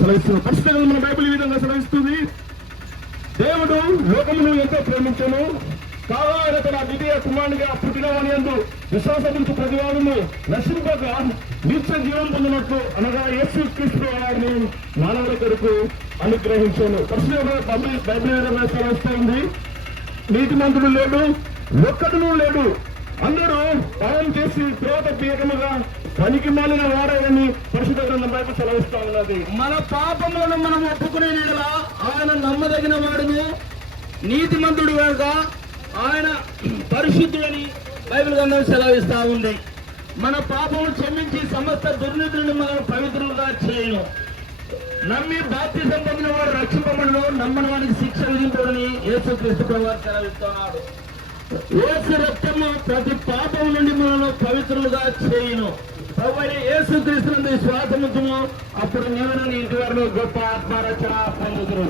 సెలవిస్తుంది. పరిశుద్ధ గ్రంథం బైబిల్ ఈ విధంగా సెలవిస్తుంది. దేవుడు లోకమును ఎంతో ప్రేమించను కాగా ఆయన తన ద్వితీయ కుమారునిగా పుట్టినవాని యందు విశ్వాసముంచు ప్రతివాడును నశింపక నిత్య జీవం పొందినట్లు అనగా యేసు క్రీస్తు వారిని మానవుల కొరకు అనుగ్రహించాను. పరిశుద్ధ బైబిల్ విధంగా సెలవిస్తుంది. నీతిమంతుడు లేడు, ఒక్కడును లేడు, అందరూ పాపం చేసి త్రోత పీకముగా పనికి మాలిన వారైనని పరిశుద్ధ గ్రంథం బైబిల్ సెలవిస్తా ఉన్నది. మన పాపములను మనం ఒప్పుకునే నీడల ఆయన నమ్మదగిన వాడును, నీతిమంతుడు కనుక ఆయన పరిశుద్ధుడని బైబిల్ గ్రంథం సెలవిస్తా ఉంది. మన పాపములు క్షమించి సమస్త దుర్నీతులను మనం పవిత్రులుగా చేయను. నమ్మి బాప్తిసం పొందిన వాడు రక్షింపబడును, నమ్మని వారికి శిక్ష విధింపడని యేసుక్రీస్తు ప్రభువు సెలవిస్తున్నాడు. యేసు రక్తము ప్రతి పాపం నుండి మనను పవిత్రులుగా చేయను. ప్రభువైన యేసుక్రీస్తు విశ్వాసముంచుము, అప్పుడు నీవు నీ ఇంటి వారిలో గొప్ప ఆత్మరక్షణ పొందుదురు.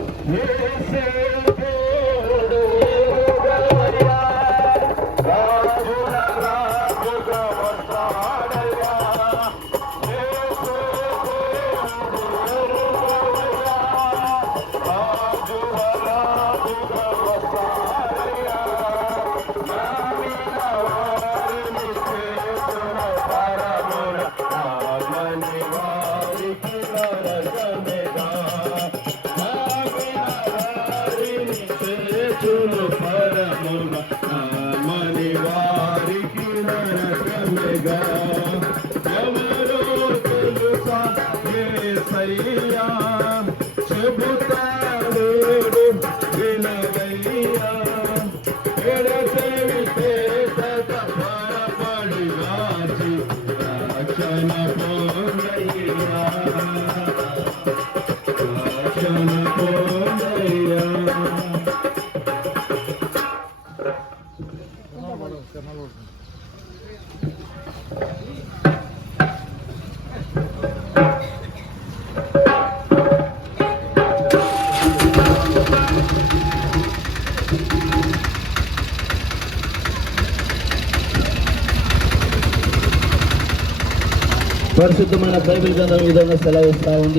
పరిశుద్ధమైన బైబిల్ గ్రంథం ఈ విధంగా సెలవిస్తా ఉంది.